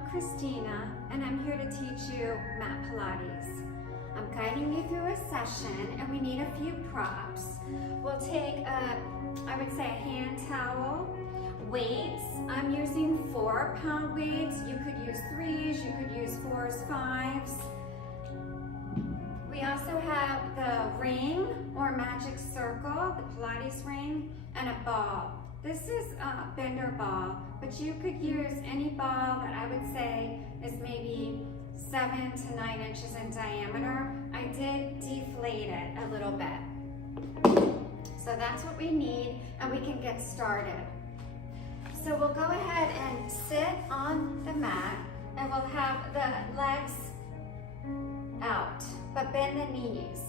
I'm Kristina, and I'm here to teach you Mat Pilates. I'm guiding you through a session, and we need a few props. We'll take I would say a hand towel, weights. I'm using 4-pound weights. You could use 3s, you could use 4s, 5s. We also have the ring or magic circle, the Pilates ring, and a ball. This is a bender ball, but you could use any ball that I would say is maybe 7 to 9 inches in diameter. I did deflate it a little bit. So that's what we need, and we can get started. So we'll go ahead and sit on the mat, and we'll have the legs out, but bend the knees.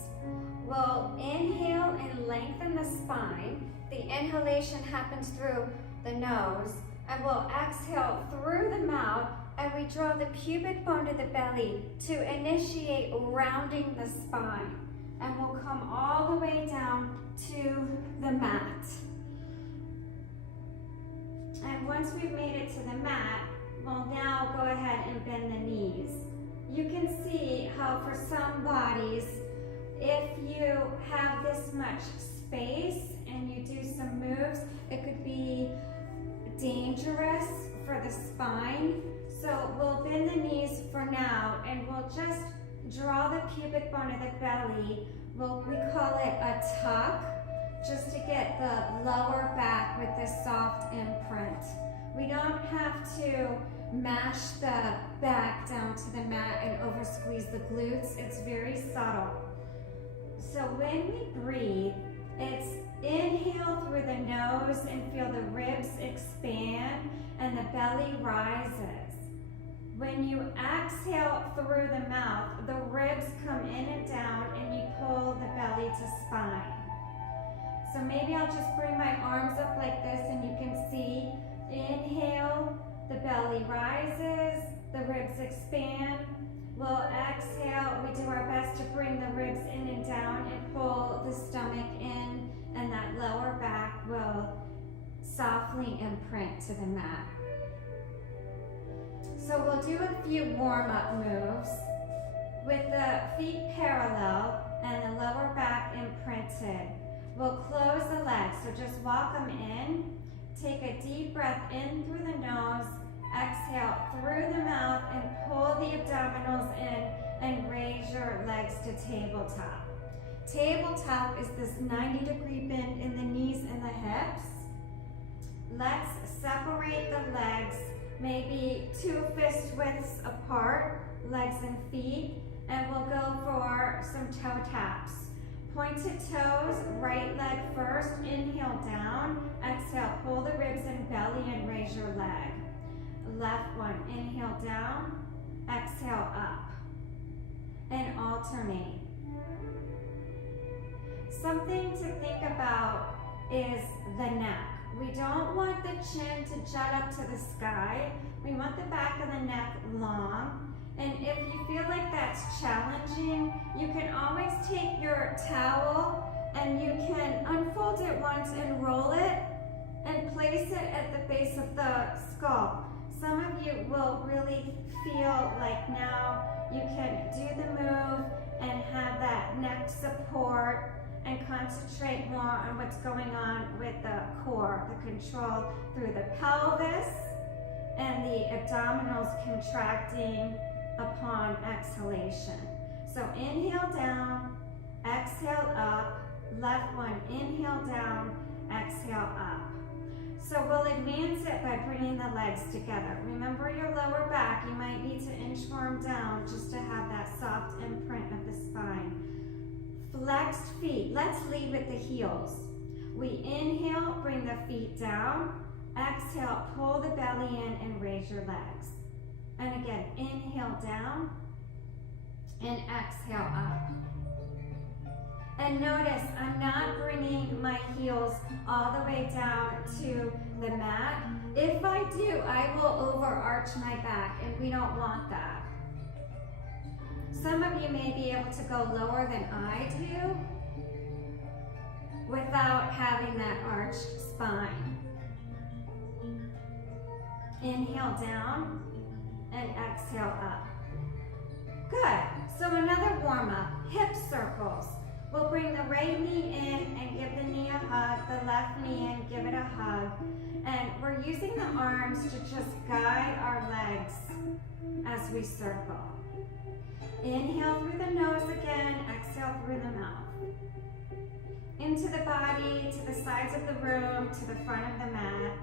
We'll inhale and lengthen the spine. The inhalation happens through the nose, and we'll exhale through the mouth, and we draw the pubic bone to the belly to initiate rounding the spine. And we'll come all the way down to the mat. And once we've made it to the mat, we'll now go ahead and bend the knees. You can see how for some bodies, if you have this much space and you do some moves, it could be dangerous for the spine. So we'll bend the knees for now, and we'll just draw the pubic bone of the belly. We call it a tuck, just to get the lower back with this soft imprint. We don't have to mash the back down to the mat and over squeeze the glutes. It's very subtle. So when we breathe, it's inhale through the nose and feel the ribs expand and the belly rises. When you exhale through the mouth, the ribs come in and down, and you pull the belly to spine. So maybe I'll just bring my arms up like this, and you can see, inhale, the belly rises, the ribs expand. We'll exhale, we do our best to bring the ribs in and down and pull the stomach in, and that lower back will softly imprint to the mat. So we'll do a few warm-up moves with the feet parallel and the lower back imprinted. We'll close the legs, so just walk them in. Take a deep breath in through the nose, exhale through the mouth, and pull the abdominals in and raise your legs to tabletop. Tabletop is this 90-degree bend in the knees and the hips. Let's separate the legs, maybe 2 fist widths apart, legs and feet, and we'll go for some toe taps. Pointed toes, right leg first, inhale down, exhale, pull the ribs and belly and raise your leg. Left one, inhale down, exhale up, and alternate. Something to think about is the neck. We don't want the chin to jut up to the sky. We want the back of the neck long. And if you feel like that's challenging, you can always take your towel and you can unfold it once and roll it and place it at the base of the skull. Some of you will really feel like now you can do the move and have that neck support and concentrate more on what's going on with the core, the control through the pelvis and the abdominals contracting upon exhalation. So inhale down, exhale up, left one, inhale down, exhale up. So we'll advance it by bringing the legs together. Remember your lower back, you might need to inchworm down just to have that soft imprint of the spine. Flexed feet, let's lead with the heels. We inhale, bring the feet down, exhale, pull the belly in and raise your legs. And again, inhale down and exhale up. And notice I'm not bringing my heels all the way down to the mat. If I do, I will overarch my back, and we don't want that. Some of you may be able to go lower than I do without having that arched spine. Inhale down, and exhale up. Good. So another warm up, hip circles. We'll bring the right knee in and give the knee a hug, the left knee in, give it a hug. And we're using the arms to just guide our legs as we circle. Inhale through the nose again, exhale through the mouth. Into the body, to the sides of the room, to the front of the mat.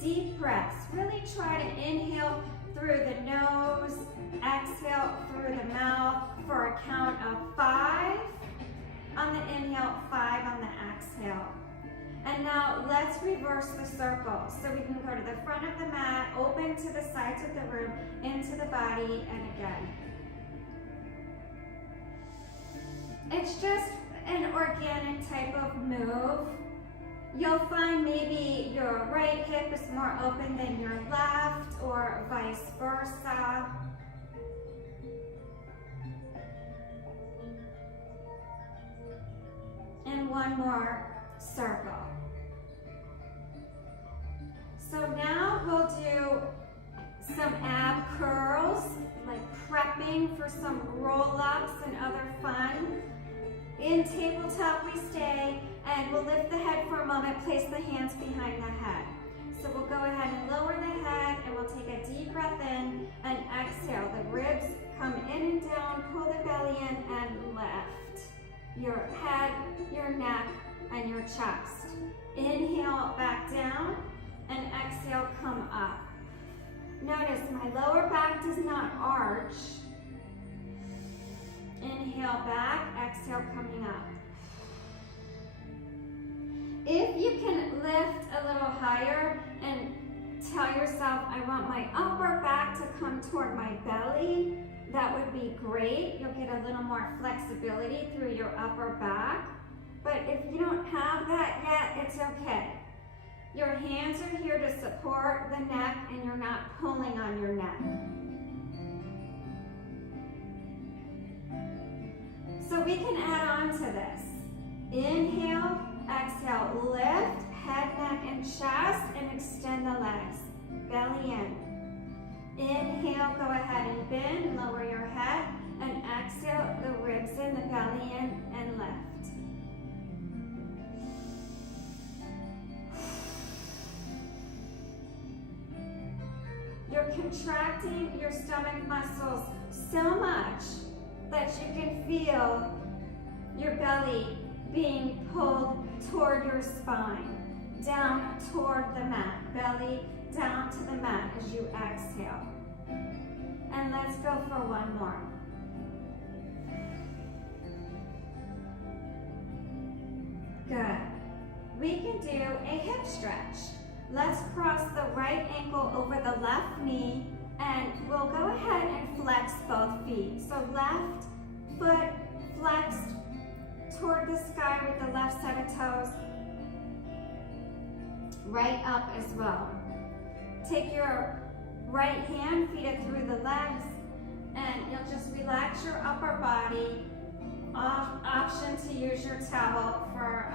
Deep breaths. Really try to inhale through the nose, exhale through the mouth for a count of 5 on the inhale, 5 on the exhale. And now let's reverse the circle. So we can go to the front of the mat, open to the sides of the room, into the body, and again. It's just an organic type of move. You'll find maybe your right hip is more open than your left, or vice versa. And one more circle. So now we'll do some ab curls, like prepping for some roll-ups and other fun. In tabletop we stay, and we'll lift the head for a moment, place the hands behind the head. So we'll go ahead and lower the head, and we'll take a deep breath in and exhale. The ribs come in and down, pull the belly in and lift. Your head, your neck, and your chest. Inhale back down, and exhale, come up. Notice my lower back does not arch. Inhale back, exhale coming up. If you can lift a little higher and tell yourself, I want my upper back to come toward my belly, that would be great. You'll get a little more flexibility through your upper back. But if you don't have that yet, it's okay. Your hands are here to support the neck, and you're not pulling on your neck. So we can add on to this. Inhale, exhale, lift, head, neck, and chest, and extend the legs. Belly in. Inhale, go ahead and bend, lower your head, and exhale, the ribs in, the belly in, and lift. You're contracting your stomach muscles so much that you can feel your belly being pulled toward your spine, down toward the mat, belly down to the mat as you exhale. And let's go for one more. Good. We can do a hip stretch. Let's cross the right ankle over the left knee, and we'll go ahead and flex both feet. So left foot flexed toward the sky with the left set of toes. Right up as well. Take your right hand, feed it through the legs, and you'll just relax your upper body. Option to use your towel for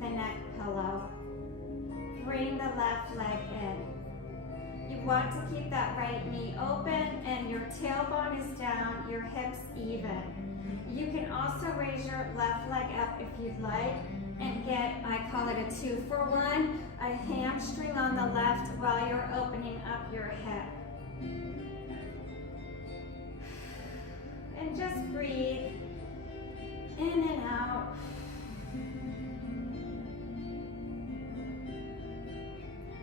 the neck pillow. Bring the left leg in. You want to keep that right knee open, and your tailbone is down, your hips even. You can also raise your left leg up if you'd like, and get, I call it a 2-for-1, a hamstring on the left while you're opening up your hip. And just breathe in and out.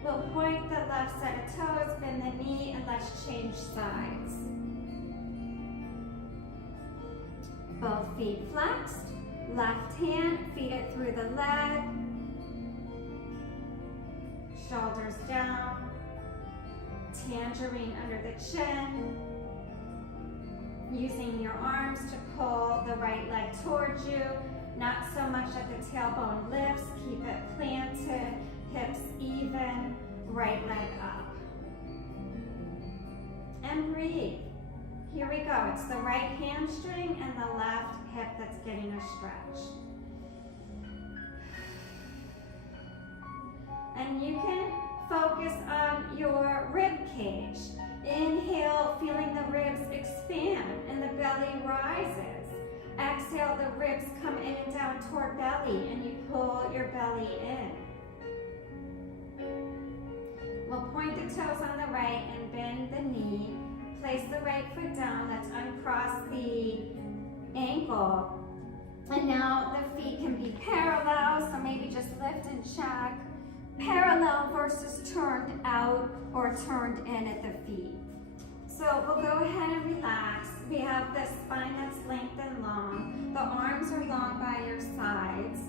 We'll point the left set of toes, bend the knee, and let's change sides. Both feet flexed. Left hand, feed it through the leg. Shoulders down. Tangerine under the chin. Using your arms to pull the right leg towards you. Not so much that the tailbone lifts. Keep it planted. Hips even. Right leg up. And breathe. Here we go. It's the right hamstring and the left hip that's getting a stretch. And you can focus focus on your rib cage. Inhale, feeling the ribs expand and the belly rises. Exhale, the ribs come in and down toward belly and you pull your belly in. We'll point the toes on the right and bend the knee. Place the right foot down. Let's uncross the ankle. And now the feet can be parallel, so maybe just lift and check. Parallel versus turned out or turned in at the feet. So we'll go ahead and relax. We have the spine that's lengthened long. The arms are long by your sides.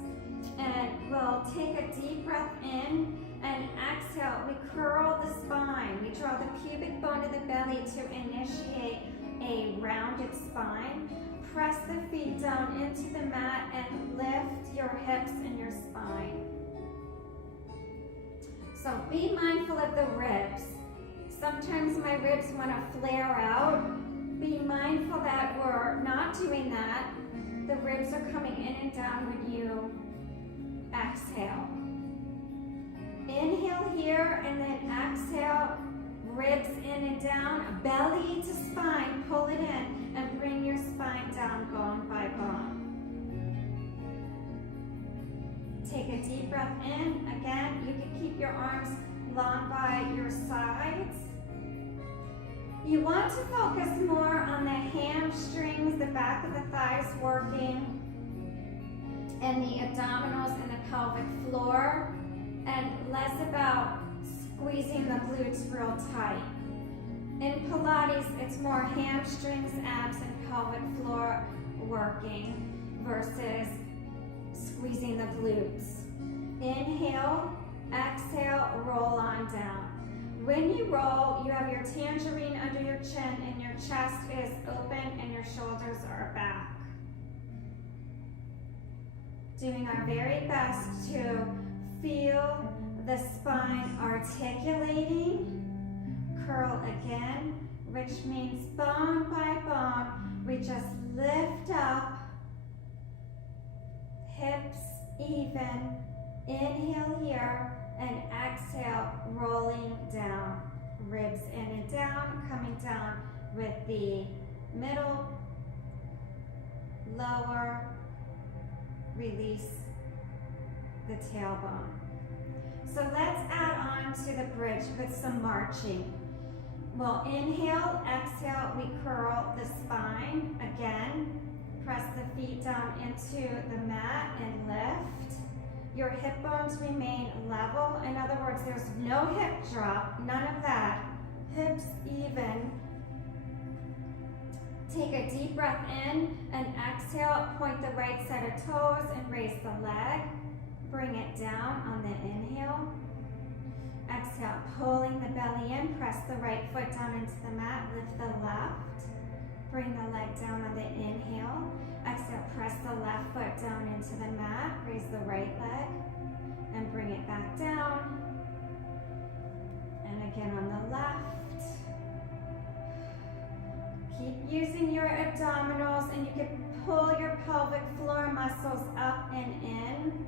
And we'll take a deep breath in and exhale. We curl the spine. We draw the pubic bone of the belly to initiate a rounded spine. Press the feet down into the mat and lift your hips and your spine. So be mindful of the ribs. Sometimes my ribs want to flare out. Be mindful that we're not doing that. The ribs are coming in and down when you exhale. Inhale here and then exhale. Ribs in and down, belly to spine, pull it in and bring your spine down bone by bone. Take a deep breath in. Again, you can keep your arms long by your sides. You want to focus more on the hamstrings, the back of the thighs working, and the abdominals and the pelvic floor, and less about squeezing the glutes real tight. In Pilates, it's more hamstrings, abs, and pelvic floor working versus squeezing the glutes. Inhale, exhale, roll on down. When you roll, you have your tangerine under your chin and your chest is open and your shoulders are back. Doing our very best to feel the spine articulating. Curl again, which means bone by bone, we just lift up, hips even. Inhale here and exhale, rolling down. Ribs in and down, coming down with the middle, lower, release the tailbone. So let's add on to the bridge with some marching. We'll inhale, exhale, we curl the spine. Again, press the feet down into the mat and lift. Your hip bones remain level. In other words, there's no hip drop, none of that. Hips even. Take a deep breath in and exhale. Point the right set of toes and raise the leg. Bring it down on the inhale. Exhale, pulling the belly in. Press the right foot down into the mat. Lift the left. Bring the leg down on the inhale. Exhale, press the left foot down into the mat. Raise the right leg and bring it back down. And again on the left. Keep using your abdominals and you can pull your pelvic floor muscles up and in.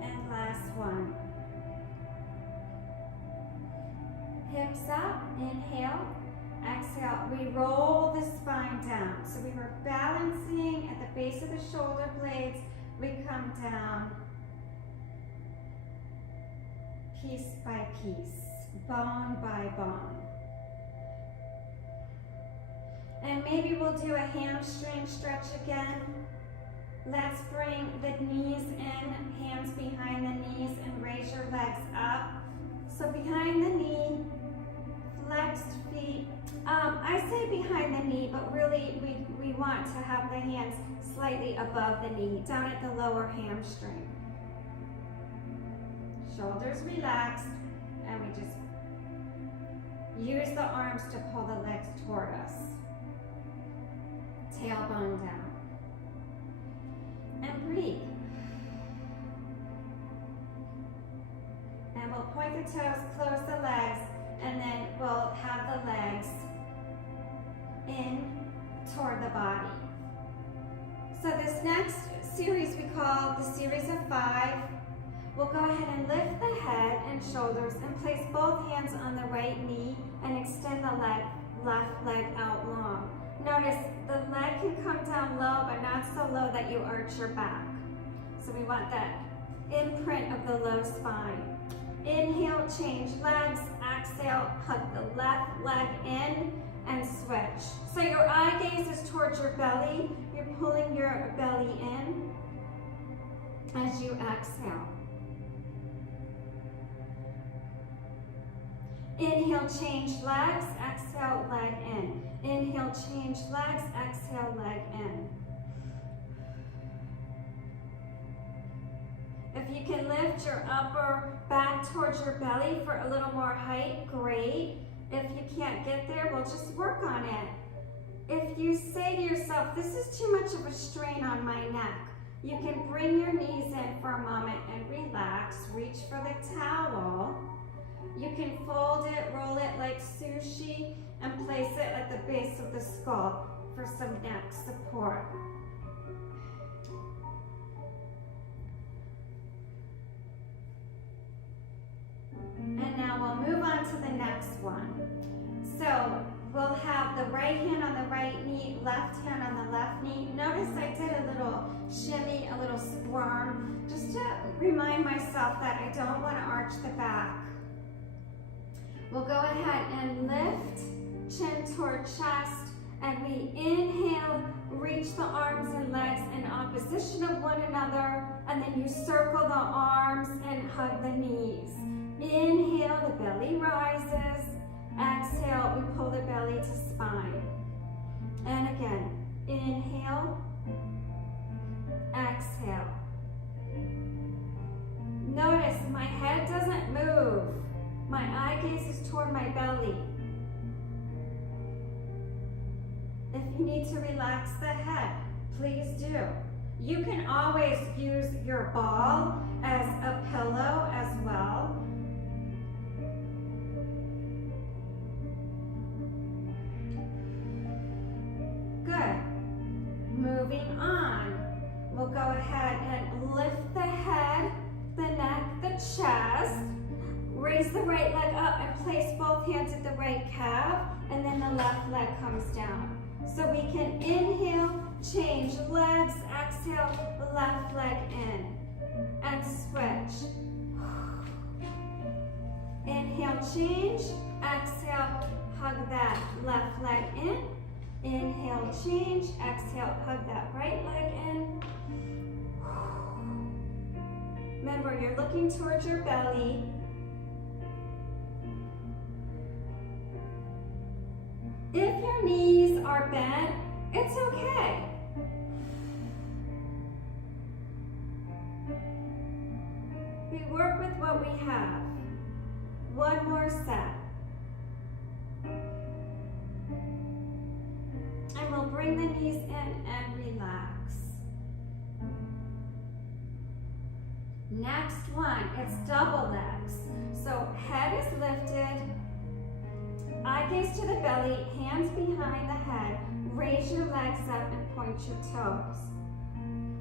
And last one. Hips up, inhale, exhale. We roll the spine down. So we were balancing at the base of the shoulder blades. We come down piece by piece, bone by bone. And maybe we'll do a hamstring stretch again. Let's bring the knees in, hands behind the knees, and raise your legs up. So behind the knee, flexed feet. I say behind the knee, but really we want to have the hands slightly above the knee, down at the lower hamstring. Shoulders relaxed, and we just use the arms to pull the legs toward us. Tailbone down. And breathe. And we'll point the toes, close the legs, and then we'll have the legs in toward the body. So this next series we call the series of 5. We'll go ahead and lift the head and shoulders and place both hands on the right knee and extend the left leg out long. Notice the leg can come down low, but not so low that you arch your back. So we want that imprint of the low spine. Inhale, change legs. Exhale, hug the left leg in and switch. So your eye gaze is towards your belly. You're pulling your belly in as you exhale. Inhale, change legs. Exhale, leg in. Inhale, change legs. Exhale, leg in. If you can lift your upper back towards your belly for a little more height, great. If you can't get there, we'll just work on it. If you say to yourself, this is too much of a strain on my neck, you can bring your knees in for a moment and relax. Reach for the towel. You can fold it, roll it like sushi, and place it at the base of the skull for some neck support. And now we'll move on to the next one. So we'll have the right hand on the right knee, left hand on the left knee. Notice I did a little shimmy, a little squirm, just to remind myself that I don't want to arch the back. We'll go ahead and lift, chin toward chest, and we inhale, reach the arms and legs in opposition of one another, and then you circle the arms and hug the knees. Inhale, the belly rises. Exhale, we pull the belly to spine. And again, inhale, exhale. Notice my head doesn't move. My eye gaze is toward my belly. If you need to relax the head, please do. You can always use your ball as a pillow as well. Good. Moving on. We'll go ahead and lift the head, the neck, the chest. Raise the right leg up and place both hands at the right calf, and then the left leg comes down. So we can inhale, change legs, exhale, left leg in, and switch. Inhale, change, exhale, hug that left leg in. Inhale, change, exhale, hug that right leg in. Remember, you're looking towards your belly. If your knees are bent, it's okay. We work with what we have. One more set. And we'll bring the knees in and relax. Next one, it's double legs. So head is lifted, eye gaze to the belly, hands behind the head, raise your legs up and point your toes.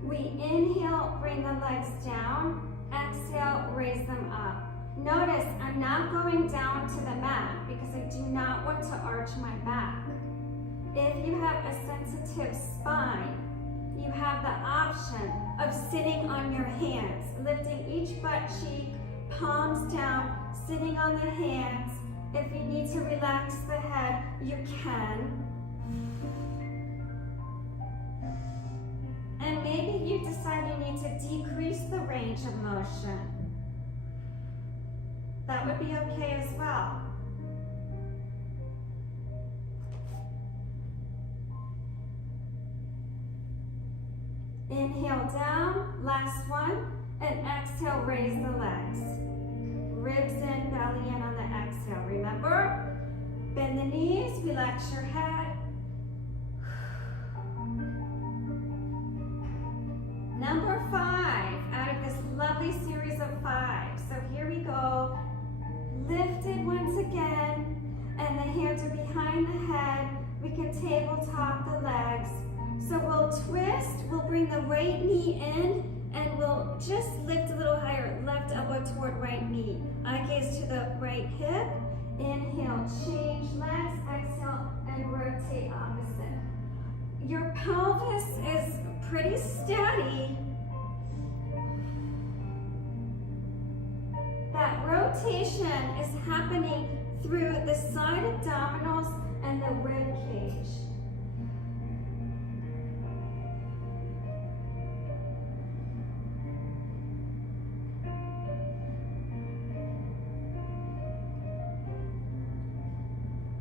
We inhale, bring the legs down, exhale, raise them up. Notice I'm not going down to the mat because I do not want to arch my back. If you have a sensitive spine, you have the option of sitting on your hands, lifting each butt cheek, palms down, sitting on the hands. If you need to relax the head, you can. And maybe you decide you need to decrease the range of motion. That would be okay as well. Inhale down, last one, and exhale, raise the legs. Ribs in, belly in on the exhale. Remember, bend the knees, relax your head. Number 5, out of this lovely series of 5. So here we go. Lifted once again, and the hands are behind the head. We can tabletop the legs. So we'll twist, we'll bring the right knee in, and we'll just lift a little higher, left elbow toward right knee. Eye gaze to the right hip. Inhale, change legs, exhale, and rotate opposite. Your pelvis is pretty steady. That rotation is happening through the side abdominals and the rib cage.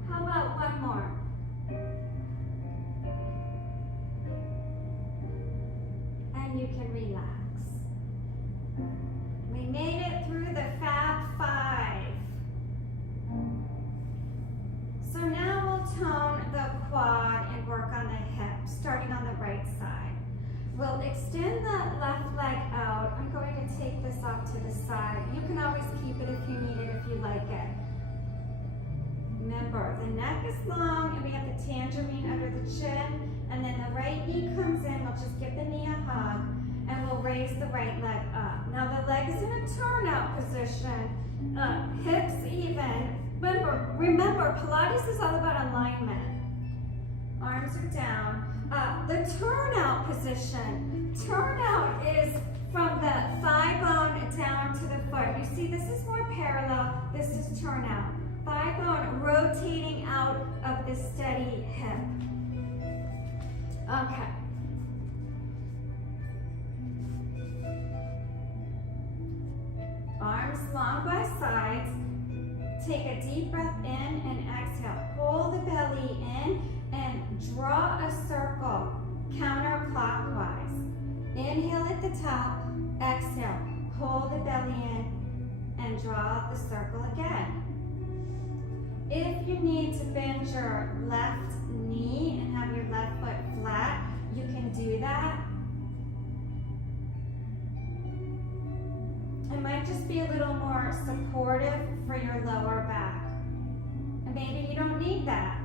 How about one more? And you can relax. We made it through the Fab Five. So now we'll tone the quad and work on the hip, starting on the right side. We'll extend the left leg out. I'm going to take this off to the side. You can always keep it if you need it, if you like it. Remember, the neck is long and we have the tangerine under the chin, and then the right knee comes in. We'll just give the knee a hug and we'll raise the right leg up. Now the leg is in a turnout position, hips even. Remember, Pilates is all about alignment. Arms are down. The turnout position. Turnout is from the thigh bone down to the foot. You see, this is more parallel. This is turnout. Thigh bone rotating out of the steady hip. Okay. Arms long by sides. Take a deep breath in and exhale. Pull the belly in and draw a circle counterclockwise. Inhale at the top, exhale. Pull the belly in and draw the circle again. If you need to bend your left knee and have your left foot flat, you can do that. It might just be a little more supportive for your lower back. And maybe you don't need that.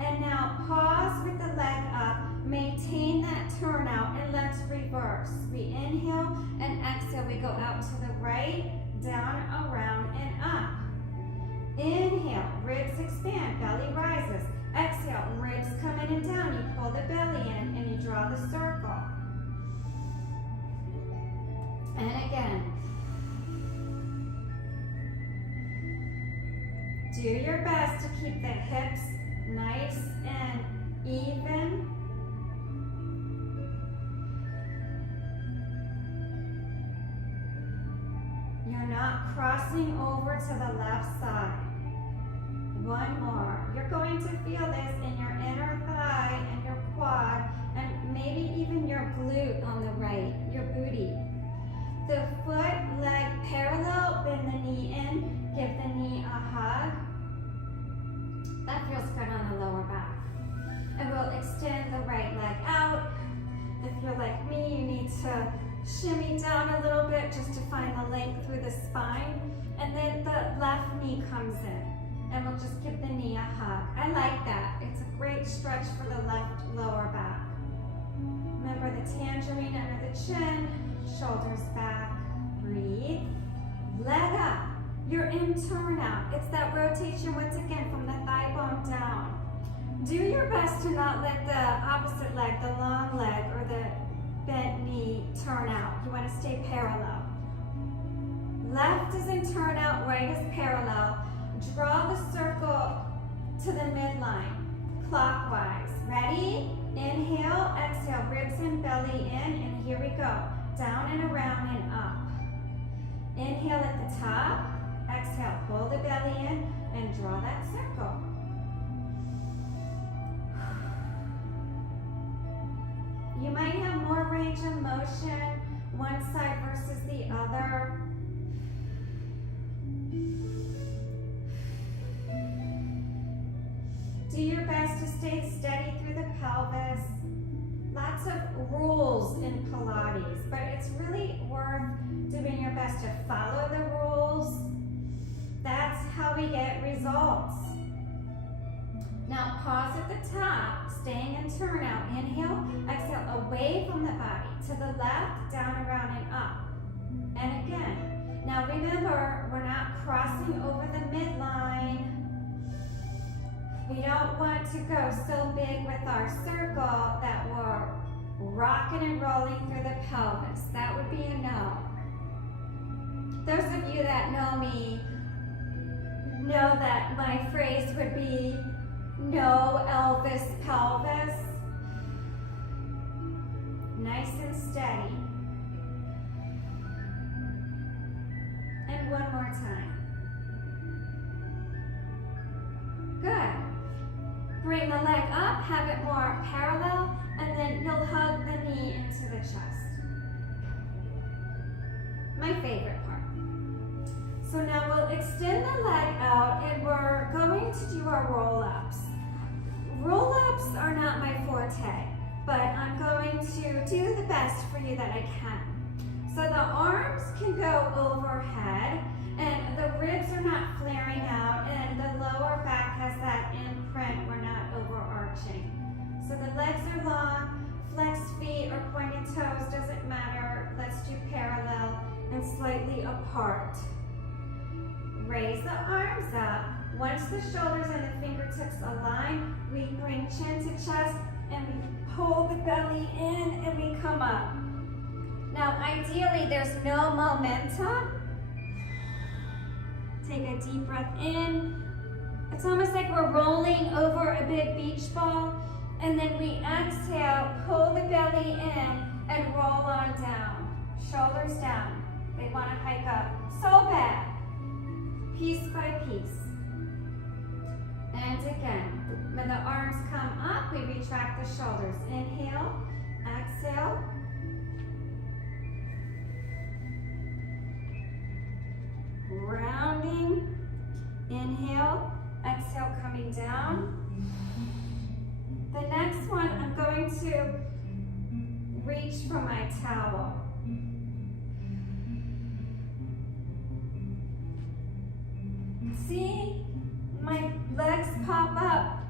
And now pause with the leg up, maintain that turnout, and let's reverse. We inhale and exhale, we go out to the right, down, around, and up. Inhale, ribs expand, belly rises. Exhale, ribs come in and down. You pull the belly in and you draw the circle. And again. Do your best to keep the hips nice and even. You're not crossing over to the left side. One more. You're going to feel this in your inner thigh and your quad and maybe even your glute on the right, your booty. The foot, leg parallel, bend the knee in, give the knee a hug. That feels good on the lower back. And we'll extend the right leg out. If you're like me, you need to shimmy down a little bit just to find the length through the spine. And then the left knee comes in. And we'll just give the knee a hug. I like that. It's a great stretch for the left lower back. Remember the tangerine under the chin, shoulders back, breathe. Leg up. You're in turnout. It's that rotation once again from the thigh bone down. Do your best to not let the opposite leg, the long leg or the bent knee turn out. You want to stay parallel. Left is in turnout, right is parallel. Draw the circle to the midline, clockwise. Ready? Inhale, exhale, ribs and belly in, and here we go. Down and around and up. Inhale at the top, exhale, pull the belly in, and draw that circle. You might have more range of motion, one side versus the other. Do your best to stay steady through the pelvis. Lots of rules in Pilates, but it's really worth doing your best to follow the rules. That's how we get results. Now pause at the top, staying in turn out. Inhale, exhale, away from the body. To the left, down, around, and up. And again. Now remember, we're not crossing over the midline. We don't want to go so big with our circle that we're rocking and rolling through the pelvis. That would be a no. Those of you that know me know that my phrase would be no Elvis pelvis. Nice and steady. And one more time. Good. Bring the leg up, have it more parallel, and then you'll hug the knee into the chest. My favorite part. So now we'll extend the leg out and we're going to do our roll-ups. Roll-ups are not my forte, but I'm going to do the best for you that I can. So the arms can go overhead and the ribs are not flaring out and the lower back has that imprint, we're not overarching. So the legs are long, flexed feet or pointed toes, doesn't matter. Let's do parallel and slightly apart. Raise the arms up. Once the shoulders and the fingertips align, we bring chin to chest and we pull the belly in and we come up. Now ideally there's no momentum. Take a deep breath in. It's almost like we're rolling over a big beach ball, and then we exhale, pull the belly in and roll on down. Shoulders down. They want to hike up so bad. Piece by piece. And again, when the arms come up, we retract the shoulders. Inhale, exhale. Rounding. Inhale, exhale, coming down. The next one, I'm going to reach for my towel. See, my legs pop up.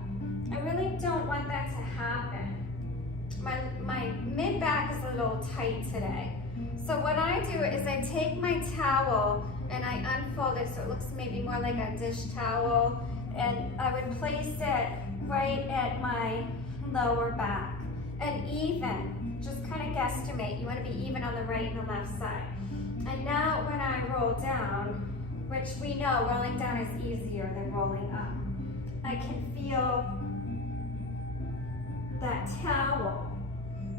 I really don't want that to happen. My mid-back is a little tight today. So what I do is I take my towel and I unfold it so it looks maybe more like a dish towel, and I would place it right at my lower back. And even, just kind of guesstimate, you want to be even on the right and the left side. And now when I roll down, which we know rolling down is easier than rolling up, I can feel that towel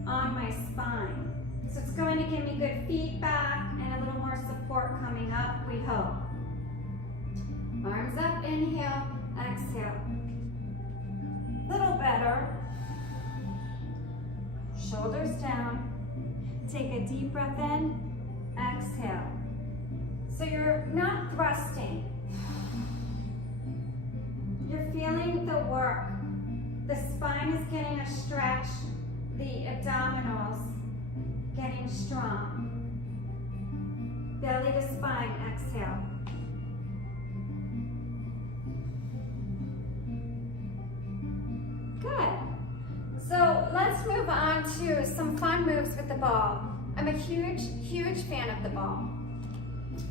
on my spine. So it's going to give me good feedback and a little more support coming up, we hope. Arms up, inhale, exhale. Little better. Shoulders down. Take a deep breath in, exhale. So you're not thrusting. You're feeling the work. The spine is getting a stretch. The abdominals getting strong. Belly to spine, exhale. Good. So let's move on to some fun moves with the ball. I'm a huge, huge fan of the ball.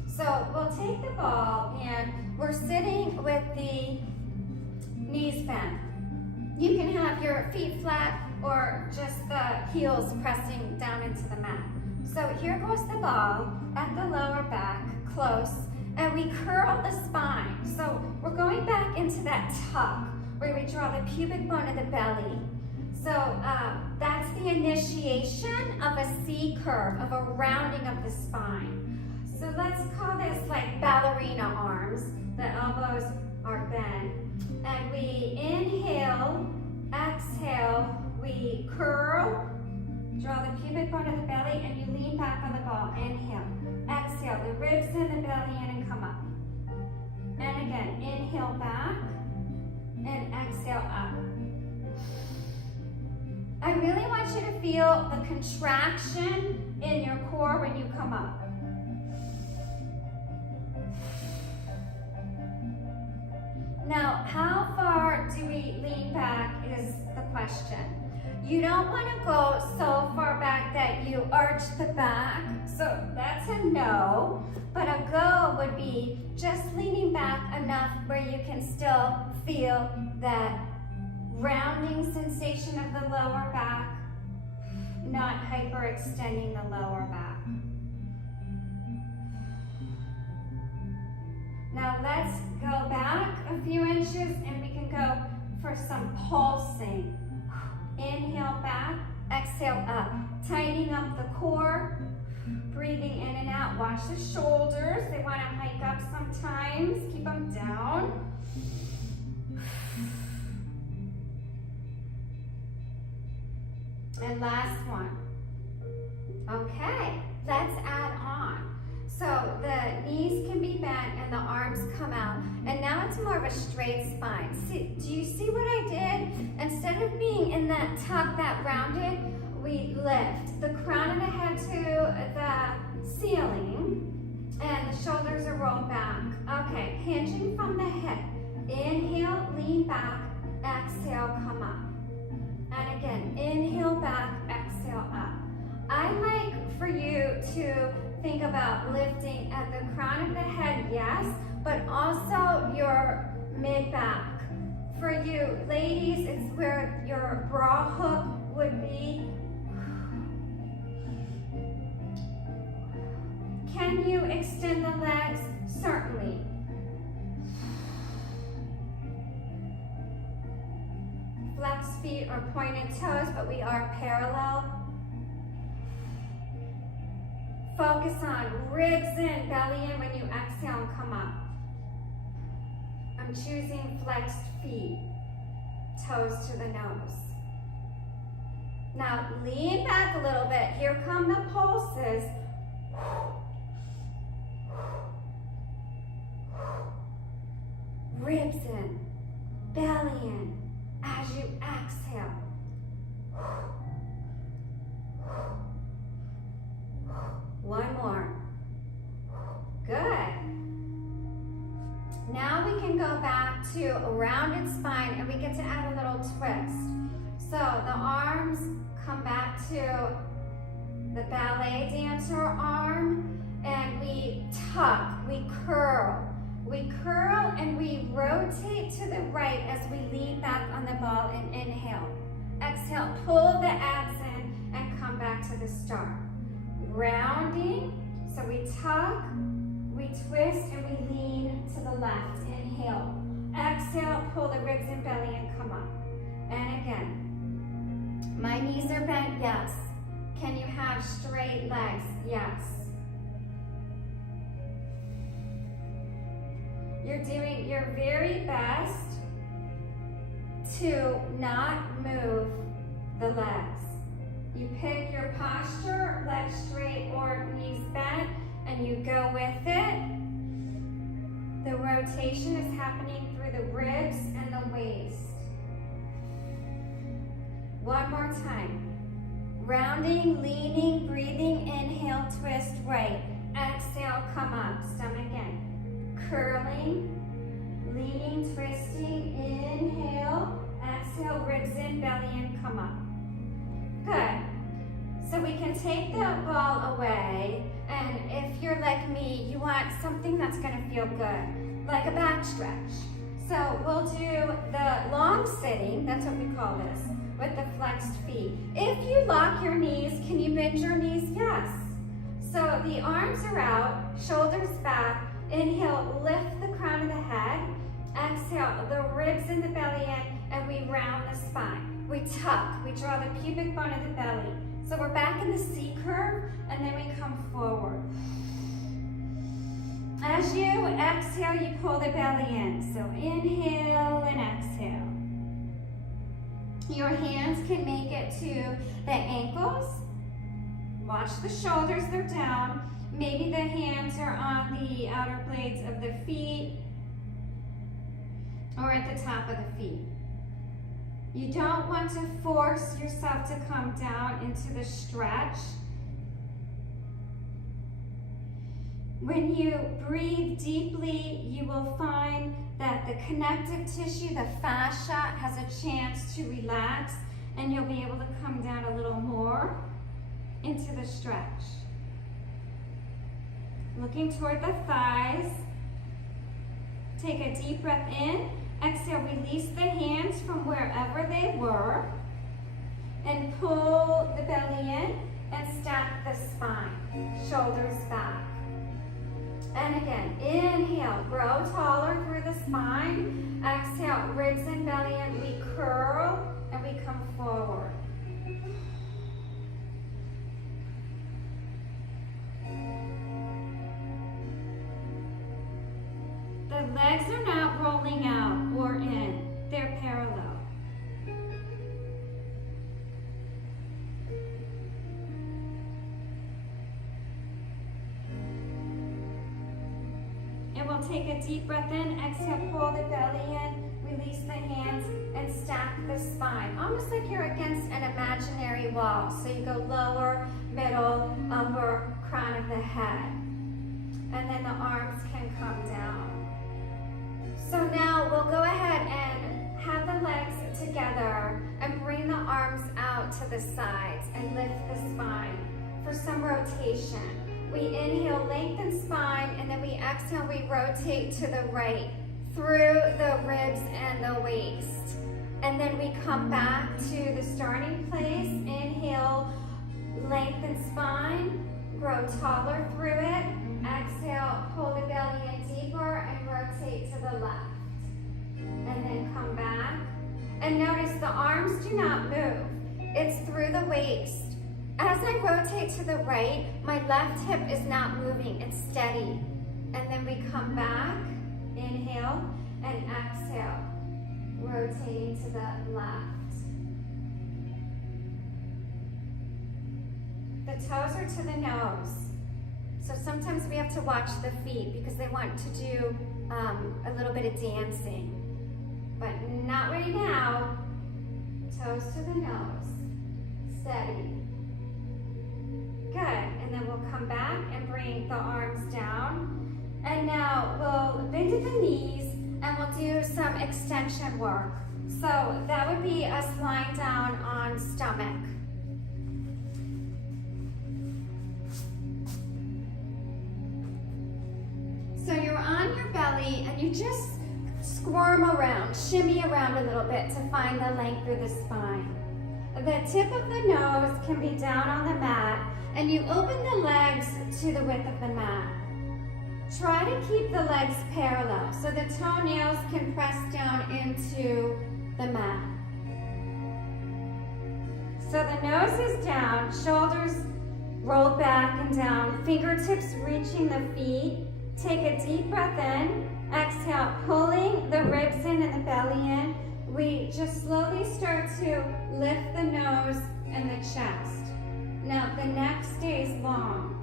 So we'll take the ball and we're sitting with the knees bent. You can have your feet flat or just the heels pressing down into the mat. So here goes the ball at the lower back, close, and we curl the spine. So we're going back into that tuck where we draw the pubic bone of the belly. So that's the initiation of a C curve, of a rounding of the spine. So let's call this like ballerina arms. The elbows are bent. And we inhale, exhale, we curl, draw the pubic bone of the belly, and you lean back on the ball. Inhale, exhale, the ribs in the belly in and come up. And again, inhale back, and exhale up. I really want you to feel the contraction in your core when you come up. question. You don't want to go so far back that you arch the back, so that's a no. But a go would be just leaning back enough where you can still feel that rounding sensation of the lower back, not hyperextending the lower back. Now let's go back a few inches and we can go for some pulsing. Inhale back, exhale up. Tightening up the core, breathing in and out. Watch the shoulders. They want to hike up sometimes. Keep them down. And last one. Okay, let's add on. So the knees can be bent and the arms come out. And now it's more of a straight spine. See, do you see what I did? Instead of being in that tuck, that rounded, we lift the crown of the head to the ceiling and the shoulders are rolled back. Okay, hinging from the hip. Inhale, lean back, exhale, come up. And again, inhale back, exhale up. I like for you to think about lifting at the crown of the head, yes, but also your mid-back. For you ladies, it's where your bra hook would be. Can you extend the legs? Certainly. Flex feet or pointed toes, but we are parallel. Focus on ribs in, belly in when you exhale and come up. I'm choosing flexed feet, toes to the nose. Now lean back a little bit. Here come the pulses. Ribs in, belly in as you exhale. One more. Good. Now we can go back to a rounded spine and we get to add a little twist. So the arms come back to the ballet dancer arm and we tuck, we curl. We curl and we rotate to the right as we lean back on the ball and inhale. Exhale, pull the abs in and come back to the start. Rounding, so we tuck, we twist, and we lean to the left. Inhale. Exhale, pull the ribs and belly and come up. And again, my knees are bent, yes. Can you have straight legs? Yes. You're doing your very best to not move the legs. You pick your posture, legs straight or knees bent, and you go with it. The rotation is happening through the ribs and the waist. One more time. Rounding, leaning, breathing, inhale, twist, right. Exhale, come up, stomach in. Curling, leaning, twisting, inhale, exhale, ribs in, belly in, come up. Good. So we can take the ball away, and if you're like me, you want something that's gonna feel good, like a back stretch. So we'll do the long sitting, that's what we call this, with the flexed feet. If you lock your knees, can you bend your knees? Yes. So the arms are out, shoulders back. Inhale, lift the crown of the head. Exhale, the ribs and the belly in, and we round the spine. We tuck, we draw the pubic bone of the belly. So we're back in the C curve, and then we come forward. As you exhale, you pull the belly in. So inhale and exhale. Your hands can make it to the ankles. Watch the shoulders, they're down. Maybe the hands are on the outer blades of the feet or at the top of the feet. You don't want to force yourself to come down into the stretch. When you breathe deeply, you will find that the connective tissue, the fascia, has a chance to relax and you'll be able to come down a little more into the stretch. Looking toward the thighs. Take a deep breath in. Exhale, release the hands from wherever they were. And pull the belly in and stack the spine. Shoulders back. And again, inhale, grow taller through the spine. Exhale, ribs and belly in. We curl and we come forward. The legs are not rolling out or in. They're parallel. And we'll take a deep breath in. Exhale, pull the belly in. Release the hands and stack the spine. Almost like you're against an imaginary wall. So you go lower, middle, upper, crown of the head. And then the arms can come down. So now we'll go ahead and have the legs together and bring the arms out to the sides and lift the spine for some rotation. We inhale, lengthen spine, and then we exhale, we rotate to the right through the ribs and the waist. And then we come back to the starting place. Inhale, lengthen spine, grow taller through it. Exhale, pull the belly in deeper and rotate to the left. And then come back. And notice the arms do not move. It's through the waist. As I rotate to the right, my left hip is not moving, it's steady. And then we come back, inhale, and exhale, rotating to the left. The toes are to the nose. So sometimes we have to watch the feet because they want to do a little bit of dancing. But not right now. Toes to the nose. Steady. Good. And then we'll come back and bring the arms down. And now we'll bend at the knees and we'll do some extension work. So that would be us lying down on stomach. So you're on your belly and you just squirm around, shimmy around a little bit to find the length through the spine. The tip of the nose can be down on the mat and you open the legs to the width of the mat. Try to keep the legs parallel so the toenails can press down into the mat. So the nose is down, shoulders rolled back and down, fingertips reaching the feet. Take a deep breath in, exhale, pulling the ribs in and the belly in. We just slowly start to lift the nose and the chest. Now the neck stays long.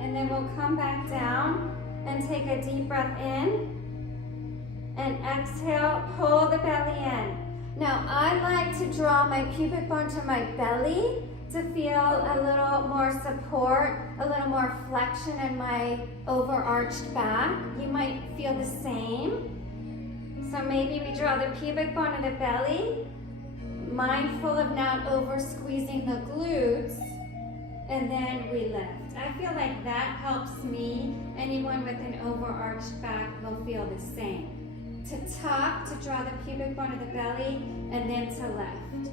And then we'll come back down and take a deep breath in and exhale, pull the belly in. Now I like to draw my pubic bone to my belly to feel a little more support, a little more flexion in my overarched back. You might feel the same. So maybe we draw the pubic bone to the belly, mindful of not over squeezing the glutes, and then we lift. I feel like that helps me. Anyone with an overarched back will feel the same. To tuck, to draw the pubic bone to the belly, and then to lift.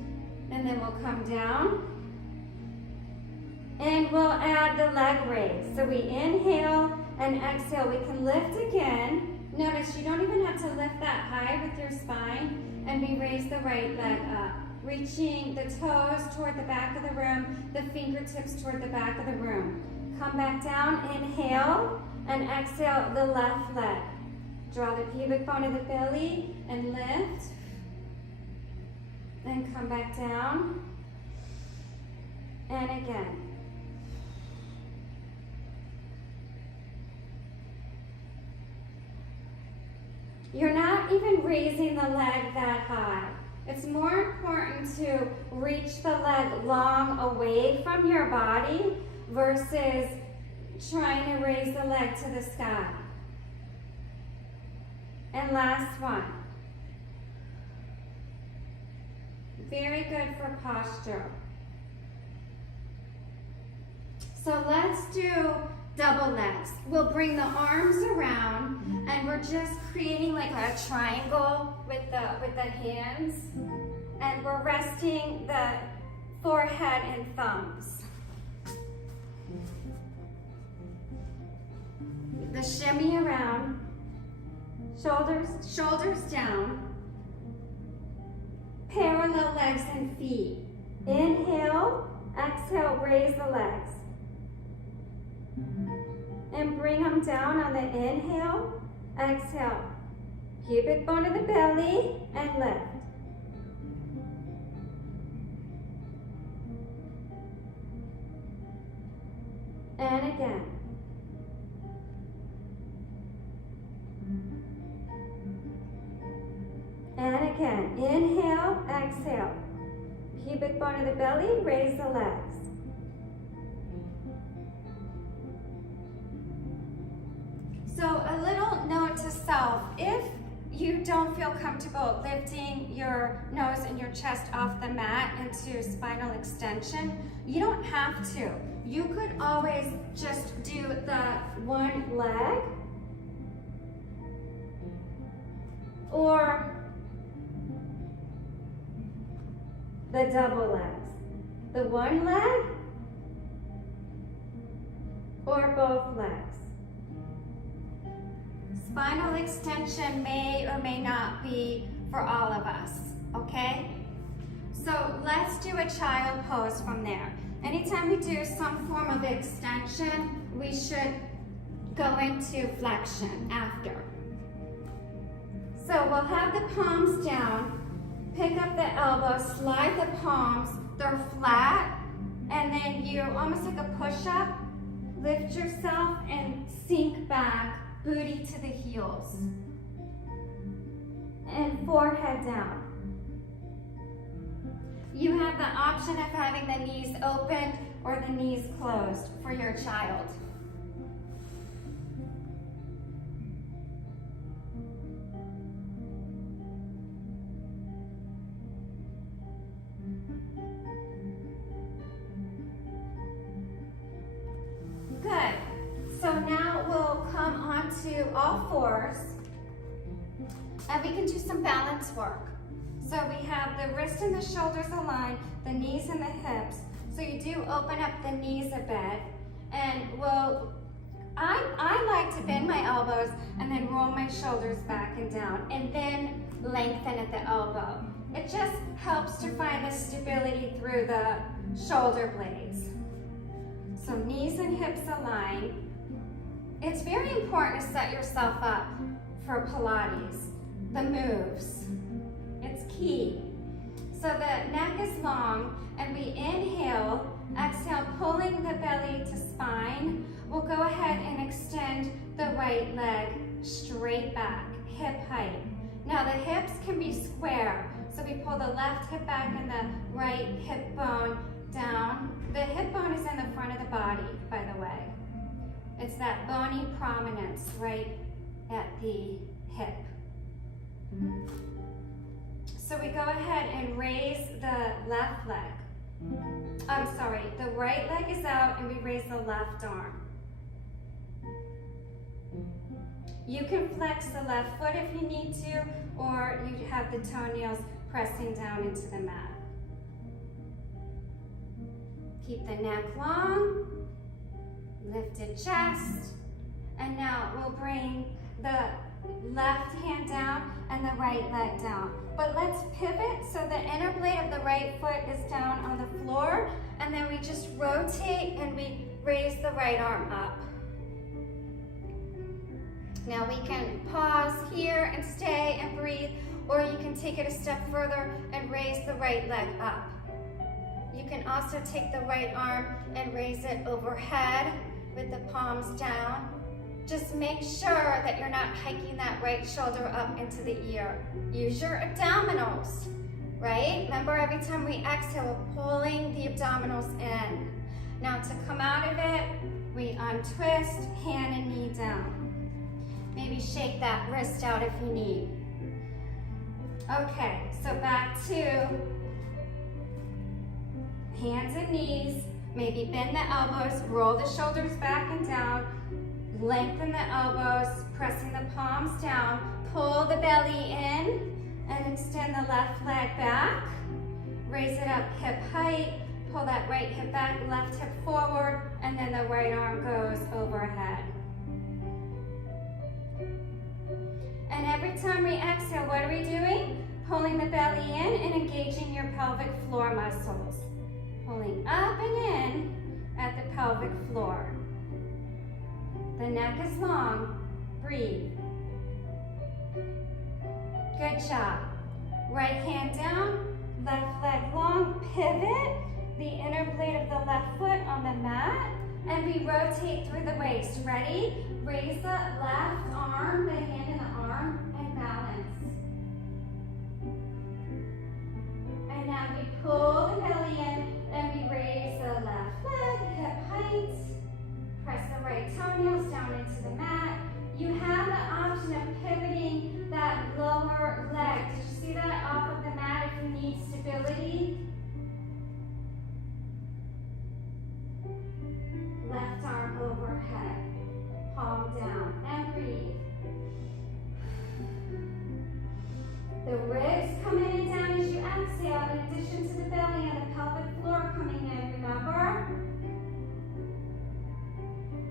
And then we'll come down. And we'll add the leg raise. So we inhale and exhale. We can lift again. Notice you don't even have to lift that high with your spine. And we raise the right leg up. Reaching the toes toward the back of the room, the fingertips toward the back of the room. Come back down, inhale, and exhale the left leg. Draw the pubic bone to the belly and lift. Then come back down. And again. You're not even raising the leg that high. It's more important to reach the leg long away from your body versus trying to raise the leg to the sky. And last one. Very good for posture. So let's do double legs. We'll bring the arms around and we're just creating like a triangle with the hands, and we're resting the forehead and thumbs. The shimmy around, shoulders down, parallel legs and feet. Inhale, exhale, raise the legs. And bring them down on the inhale, exhale. Pubic bone of the belly and lift. And again. And again. Inhale, exhale. Pubic bone of the belly, raise the legs. So a little note to self, if you don't feel comfortable lifting your nose and your chest off the mat into spinal extension, you don't have to. You could always just do the one leg or the double legs. The one leg or both legs. Spinal extension may or may not be for all of us, okay? So let's do a child pose from there. Anytime we do some form of extension, we should go into flexion after. So we'll have the palms down, pick up the elbows, slide the palms, they're flat, and then you almost like a push-up, lift yourself and sink back, booty to the heels, and forehead down. You have the option of having the knees open or the knees closed for your child. Good. So now we'll come onto all fours and we can do some balance work. So we have the wrist and the shoulders aligned, the knees and the hips. So you do open up the knees a bit, and I like to bend my elbows and then roll my shoulders back and down and then lengthen at the elbow. It just helps to find the stability through the shoulder blades. So knees and hips align. It's very important to set yourself up for Pilates, the moves. It's key. So the neck is long, and we inhale, exhale, pulling the belly to spine. We'll go ahead and extend the right leg straight back, hip height. Now the hips can be square, so we pull the left hip back and the right hip bone down. The hip bone is in the front of the body, by the way. It's that bony prominence right at the hip. So we go ahead and raise the left leg. The right leg is out and we raise the left arm. You can flex the left foot if you need to, or you have the toenails pressing down into the mat. Keep the neck long, lifted chest, and now we'll bring the left hand down and the right leg down. But let's pivot so the inner blade of the right foot is down on the floor, and then we just rotate and we raise the right arm up. Now we can pause here and stay and breathe, or you can take it a step further and raise the right leg up. You can also take the right arm and raise it overhead with the palms down. Just make sure that you're not hiking that right shoulder up into the ear. Use your abdominals, right? Remember, every time we exhale, we're pulling the abdominals in. Now to come out of it, we untwist, hand and knee down. Maybe shake that wrist out if you need. Okay, so back to Hands and knees, maybe bend the elbows, roll the shoulders back and down, lengthen the elbows, pressing the palms down, pull the belly in, and extend the left leg back. Raise it up hip height, pull that right hip back, left hip forward, and then the right arm goes overhead. And every time we exhale, what are we doing? Pulling the belly in and engaging your pelvic floor muscles. Pulling up and in at the pelvic floor. The neck is long. Breathe. Good job. Right hand down, left leg long, pivot the inner blade of the left foot on the mat, and we rotate through the waist. Ready? Raise the left arm, the hand in the arm, and balance. And now we pull the belly in, and we raise the left leg, hip height. Press the right toenails down into the mat. You have the option of pivoting that lower leg. Did you see that off of the mat if you need stability? Left arm overhead, palm down, and breathe. The ribs come in and down as you exhale, in addition to the belly and the pelvic floor coming in, remember?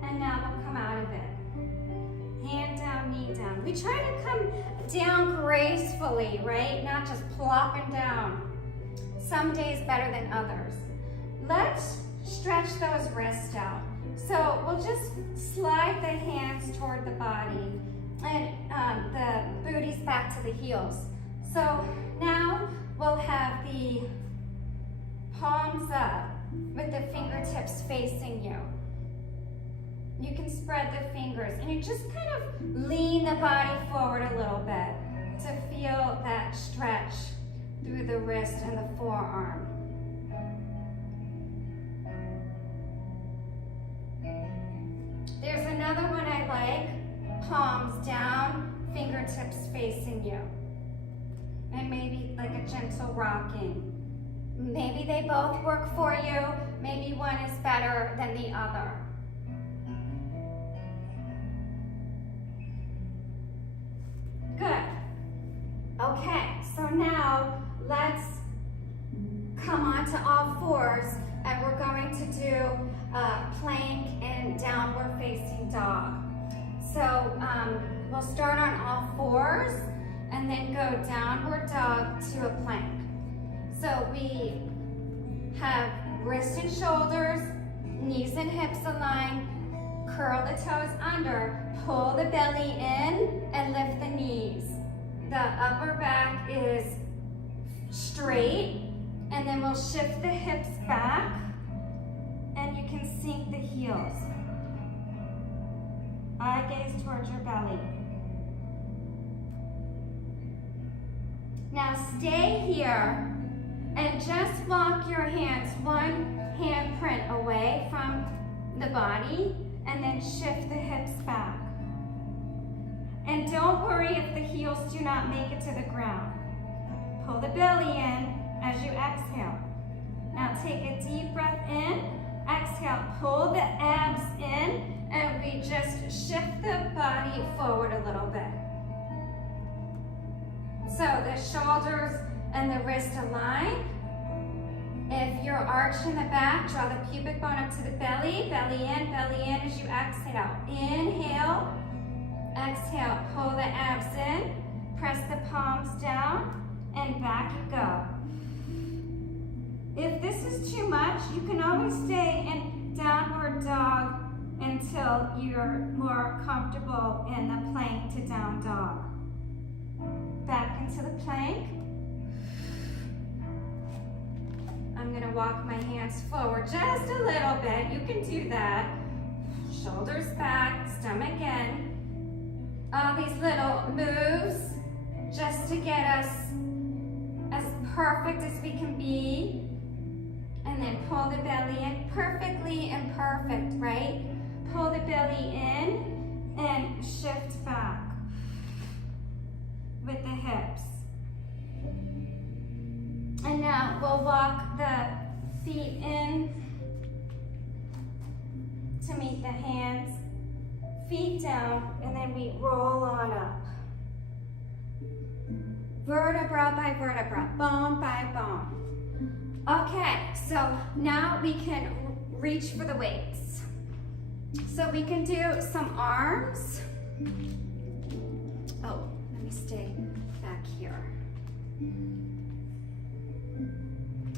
And now we'll come out of it. Hand down, knee down. We try to come down gracefully, right? Not just plopping down. Some days better than others. Let's stretch those wrists out. So we'll just slide the hands toward the body and the booties back to the heels. So now we'll have the palms up with the fingertips facing you. You can spread the fingers and you just kind of lean the body forward a little bit to feel that stretch through the wrist and the forearm. There's another one I like, palms down, fingertips facing you. And maybe like a gentle rocking. Maybe they both work for you, maybe one is better than the other. Good. Okay, so now let's come onto all fours and we're going to do plank and downward facing dog. So we'll start on all fours and then go downward dog to a plank. So we have wrists and shoulders, knees and hips aligned, curl the toes under, pull the belly in and lift the knees. The upper back is straight, and then we'll shift the hips back and you can sink the heels. Eye gaze towards your belly. Now stay here and just walk your hands one handprint away from the body and then shift the hips back. And don't worry if the heels do not make it to the ground. Pull the belly in as you exhale. Now take a deep breath in, exhale, pull the abs in, and we just shift the body forward a little bit. So the shoulders and the wrist align. If you're arched in the back, draw the pubic bone up to the belly, belly in as you exhale. Inhale, exhale, pull the abs in, press the palms down, and back you go. If this is too much, you can always stay in downward dog until you're more comfortable in the plank to down dog. Back into the plank. I'm gonna walk my hands forward just a little bit. You can do that. Shoulders back, stomach in. All these little moves just to get us as perfect as we can be. And then pull the belly in, perfectly imperfect, right? Pull the belly in and shift back with the hips. And now we'll walk the feet in to meet the hands, feet down, and then we roll on up. Vertebra by vertebra, bone by bone. Okay, so now we can reach for the weights. So we can do some arms. Oh, let me stay back here.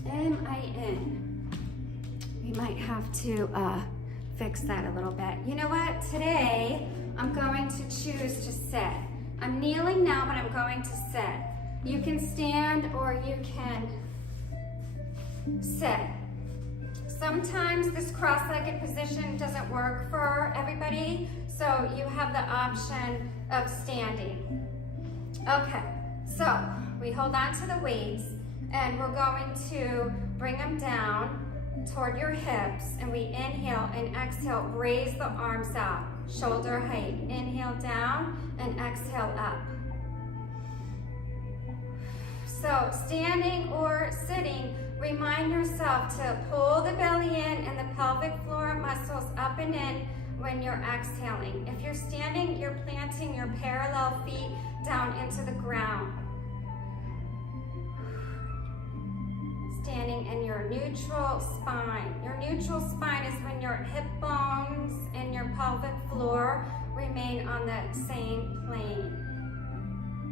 M-I-N. We might have to fix that a little bit. You know what? Today, I'm going to choose to sit. I'm kneeling now, but I'm going to sit. You can stand or you can sit. Sometimes this cross-legged position doesn't work for everybody, so you have the option of standing. Okay, so we hold on to the weights and we're going to bring them down toward your hips, and we inhale and exhale, raise the arms up, shoulder height. Inhale down and exhale up. So standing or sitting, remind yourself to pull the belly in and the pelvic floor muscles up and in when you're exhaling. If you're standing, you're planting your parallel feet down into the ground. Standing in your neutral spine. Your neutral spine is when your hip bones and your pelvic floor remain on the same plane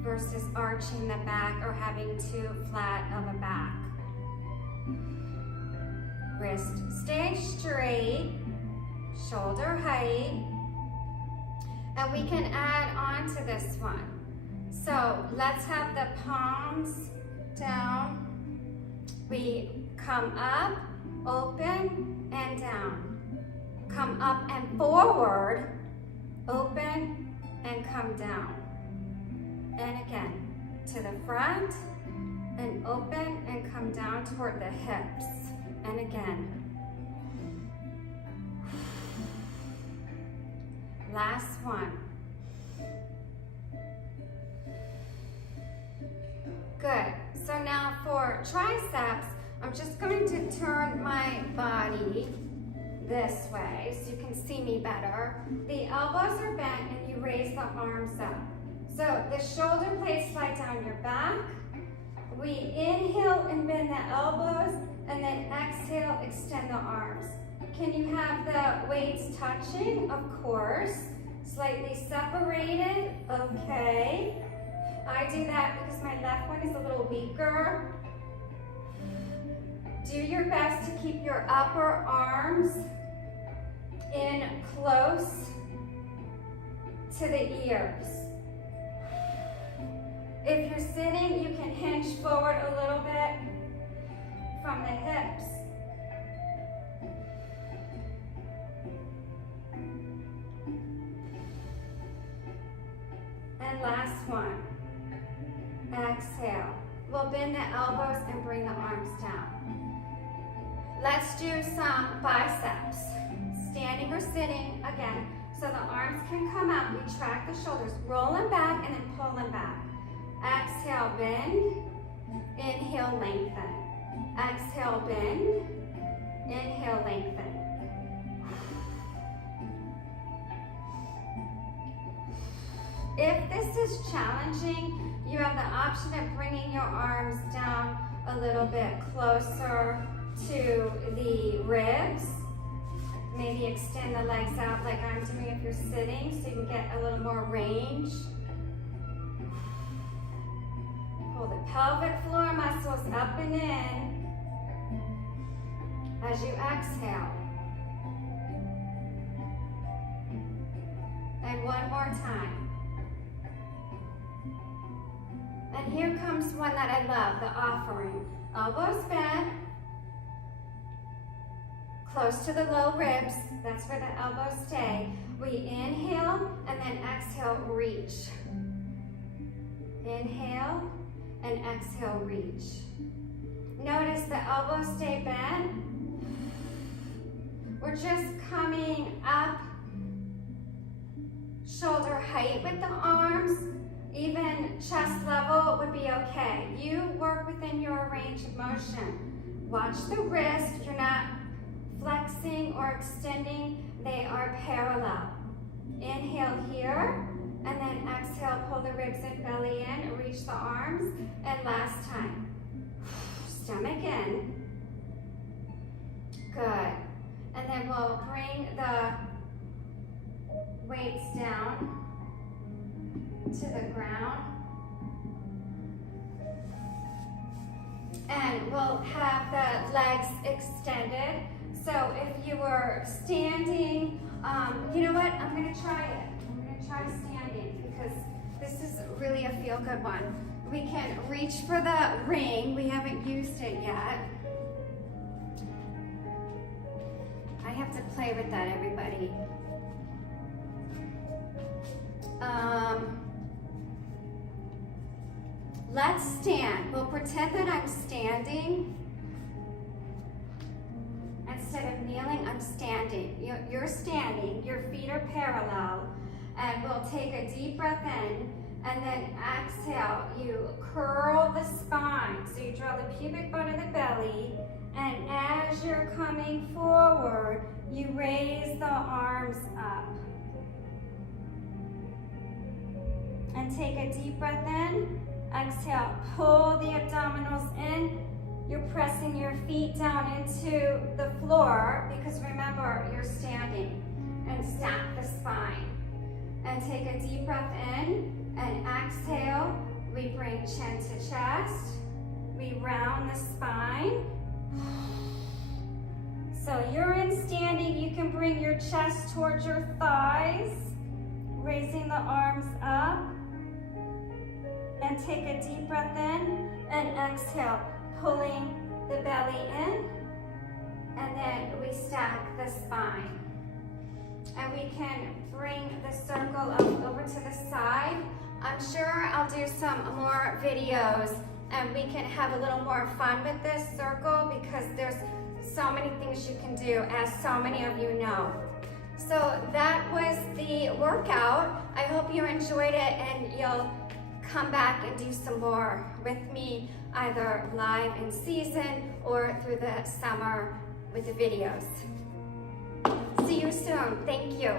versus arching the back or having too flat of a back. Wrist stay straight, shoulder height, and we can add on to this one. So let's have the palms down. We come up, open, and down. Come up and forward, open, and come down. And again, to the front, and open, and come down toward the hips. And again. Last one. Good. So now for triceps, I'm just going to turn my body this way so you can see me better. The elbows are bent and you raise the arms up. So the shoulder blades slide down your back. We inhale and bend the elbows, and then exhale, extend the arms. Can you have the weights touching? Of course. Slightly separated. Okay. I do that because my left one is a little weaker. Do your best to keep your upper arms in close to the ears. If you're sitting, you can hinge forward a little bit from the hips. And last one. Exhale. We'll bend the elbows and bring the arms down. Let's do some biceps. Standing or sitting again, so the arms can come out. We track the shoulders. Roll them back and then pull them back. Exhale, bend. Inhale, lengthen. Exhale, bend. Inhale, lengthen. If this is challenging, you have the option of bringing your arms down a little bit closer to the ribs. Maybe extend the legs out like I'm doing if you're sitting, so you can get a little more range. Pull the pelvic floor muscles up and in as you exhale. And one more time. And here comes one that I love, the offering. Elbows bent, close to the low ribs. That's where the elbows stay. We inhale and then exhale, reach. Inhale and exhale, reach. Notice the elbows stay bent. We're just coming up, shoulder height with the arms. Even chest level would be okay. You work within your range of motion. Watch the wrist. You're not flexing or extending. They are parallel. Inhale here, and then exhale, pull the ribs and belly in, reach the arms, and last time. Stomach in. Good. And then we'll bring the weights down to the ground. And we'll have the legs extended. So if you were standing, you know what? I'm gonna try it. I'm gonna try standing because this is really a feel-good one. We can reach for the ring. We haven't used it yet. I have to play with that, everybody. Let's stand. We'll pretend that I'm standing. Instead of kneeling, I'm standing. You're standing, your feet are parallel, and we'll take a deep breath in, and then exhale. You curl the spine. So you draw the pubic bone of the belly, and as you're coming forward, you raise the arms up. And take a deep breath in. Exhale, pull the abdominals in. You're pressing your feet down into the floor because remember, you're standing. And stack the spine. And take a deep breath in and exhale. We bring chin to chest. We round the spine. So you're in standing. You can bring your chest towards your thighs. Raising the arms up. And take a deep breath in and exhale, pulling the belly in, and then we stack the spine. And we can bring the circle over to the side. I'm sure I'll do some more videos and we can have a little more fun with this circle because there's so many things you can do, as so many of you know. So that was the workout. I hope you enjoyed it and you'll come back and do some more with me, either live in season or through the summer with the videos. See you soon. Thank you.